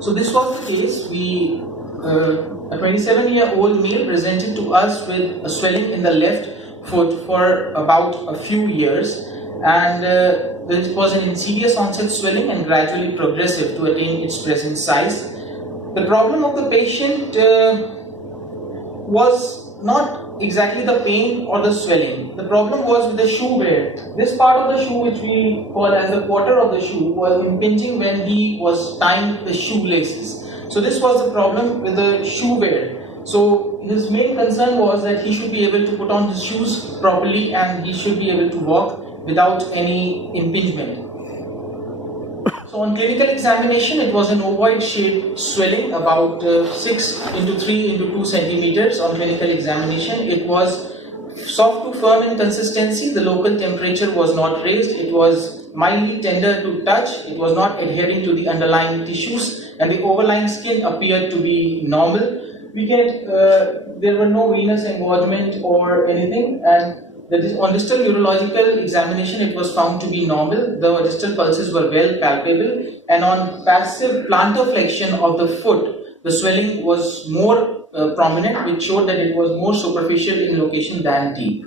So this was the case. A 27-year-old male presented to us with a swelling in the left foot for about a few years, and it was an insidious onset swelling and gradually progressive to attain its present size. The problem of the patient was not exactly the pain or the swelling. The problem was with the shoe wear. This part of the shoe, which we call as the quarter of the shoe, was impinging when he was tying the shoelaces. So this was the problem with the shoe wear. So his main concern was that he should be able to put on his shoes properly and he should be able to walk without any impingement. So on clinical examination, it was an ovoid shaped swelling about 6 into 3 into 2 centimeters on clinical examination. It was soft to firm in consistency. The local temperature was not raised. It was mildly tender to touch. It was not adhering to the underlying tissues, and the overlying skin appeared to be normal. There were no venous engorgement or anything, and on distal neurological examination, it was found to be normal. The distal pulses were well palpable, and on passive plantar flexion of the foot, the swelling was more prominent, which showed that it was more superficial in location than deep.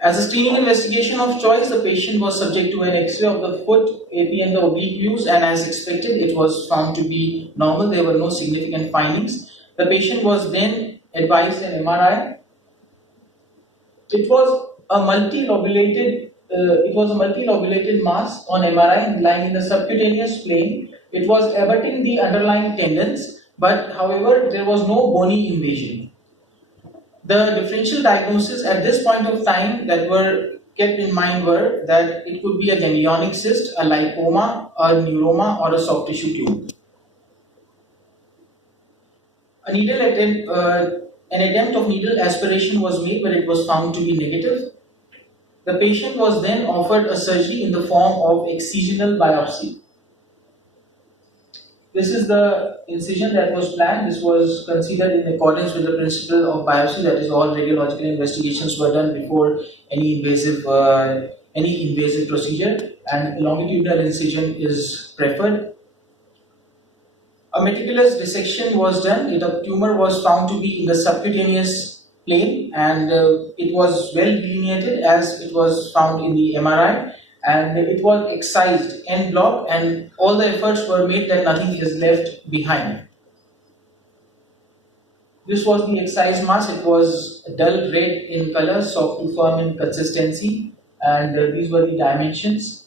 As a screening investigation of choice, the patient was subject to an X-ray of the foot, AP and the oblique views, and as expected, it was found to be normal. There were no significant findings. The patient was then advised an MRI. It was a multilobulated mass on MRI lying in the subcutaneous plane. It was abutting the underlying tendons, but however, there was no bony invasion. The differential diagnosis at this point of time that were kept in mind were that it could be a ganglionic cyst, a lipoma, a neuroma, or a soft tissue tube. An attempt of needle aspiration was made, but it was found to be negative. The patient was then offered a surgery in the form of excisional biopsy. This is the incision that was planned. This was considered in accordance with the principle of biopsy, that is, all radiological investigations were done before any invasive procedure, and longitudinal incision is preferred. A meticulous dissection was done. The tumor was found to be in the subcutaneous plane, and it was well delineated as it was found in the MRI, and it was excised en bloc, and all the efforts were made that nothing is left behind. This was the excised mass. It was dull red in color, soft to firm in consistency, and these were the dimensions.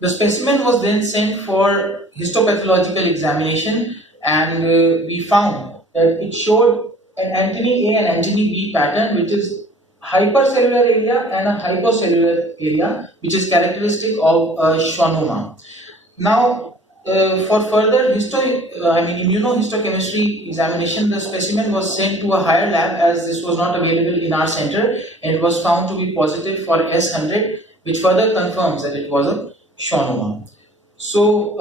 The specimen was then sent for histopathological examination, and we found that it showed an antony A and antony B pattern, which is hypercellular area and a hypocellular area, which is characteristic of schwannoma. Now, for further immunohistochemistry examination, the specimen was sent to a higher lab, as this was not available in our center, and it was found to be positive for S100, which further confirms that it was a schwannoma. So,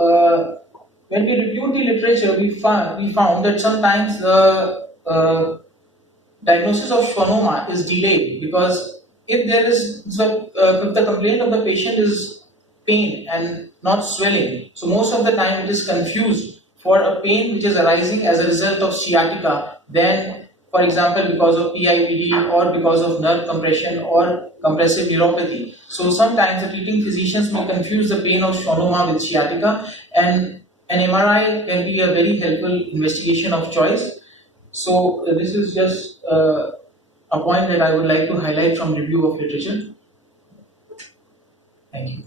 when we reviewed the literature, we found that sometimes the diagnosis of schwannoma is delayed, because if the complaint of the patient is pain and not swelling, so most of the time it is confused for a pain which is arising as a result of sciatica, then for example because of PIPD or because of nerve compression or compressive neuropathy. So sometimes the treating physicians may confuse the pain of schwannoma with sciatica, and an MRI can be a very helpful investigation of choice. So this is just a point that I would like to highlight from review of literature. Thank you.